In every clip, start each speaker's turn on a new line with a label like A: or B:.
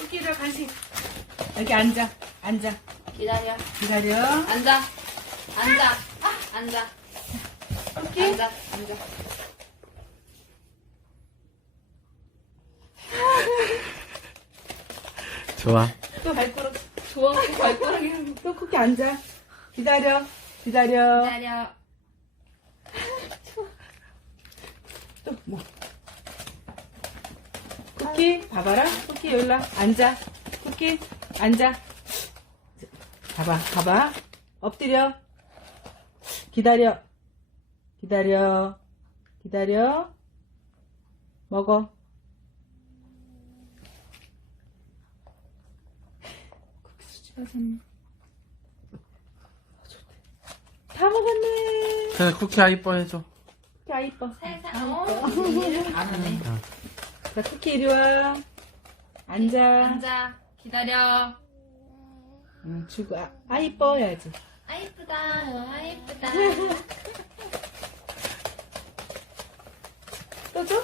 A: 토끼들 간식. 여기 앉아. 앉아.
B: 기다려.
A: 기다려.
B: 앉아. 앉아. 앉아.
A: 토끼.
B: 앉아. 앉아.
C: 좋아.
A: 또 발가락.
B: 좋아. 발가락이 하고.
A: 또 토끼 앉아. 기다려. 기다려.
B: 기다려.
A: 또 뭐. 쿠키 봐봐라. 쿠키 여기라 앉아. 쿠키 앉아. 봐봐 봐봐. 엎드려. 기다려. 기다려. 기다려. 먹어. 쿠키 수집하셨네. 다 먹었네.
C: 그래, 쿠키 아이뻐 해줘.
A: 쿠키 아 이뻐.
B: 세상. 어, 안 하네.
A: 자, 쿠키 이리 와. 앉아.
B: 앉아. 기다려.
A: 응, 주고, 아, 아 이뻐 해야지.
B: 아 이쁘다. 아 이쁘다.
A: 또 줘?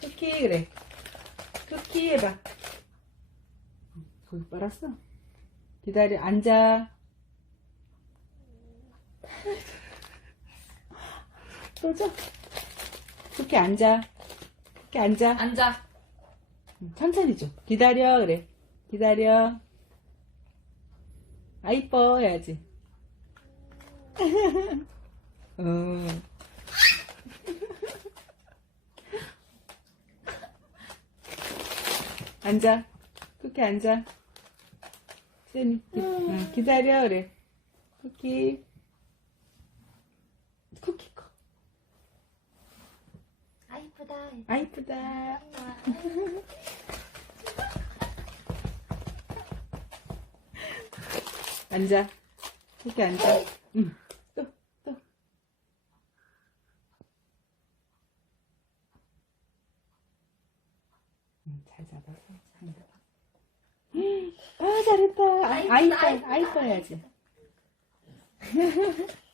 A: 쿠키, 그래. 쿠키 해봐. 거기 빨았어. 기다려, 앉아. 또 줘. 쿠키 앉아. 앉아.
B: 앉아.
A: 응, 천천히 줘. 기다려, 그래. 기다려. 아, 이뻐 해야지. 응. 앉아. 쿠키 앉아. 쌤이 기, 응, 기다려 그래. 쿠키 커.
B: 아 이쁘다.
A: 아 이쁘다. 앉아. 쿠키 앉아. 응. 또 또. 응, 잘 잡아서. 한다. 아 잘했다. 아,
B: 아이쁘다,
A: 아이뻐 아이뻐 해야지.